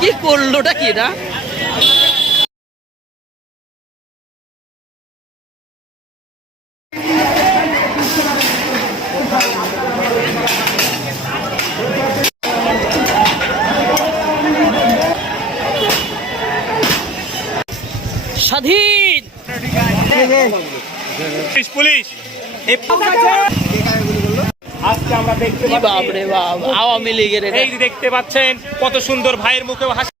কি করলোটা কি না? স্বাধীন পুলিশ আজকে আমরা দেখতে বাপরে বাপ, আওয়ামী লীগের এই দেখতে পাচ্ছেন কত সুন্দর ভাইয়ের মুখে হাসি।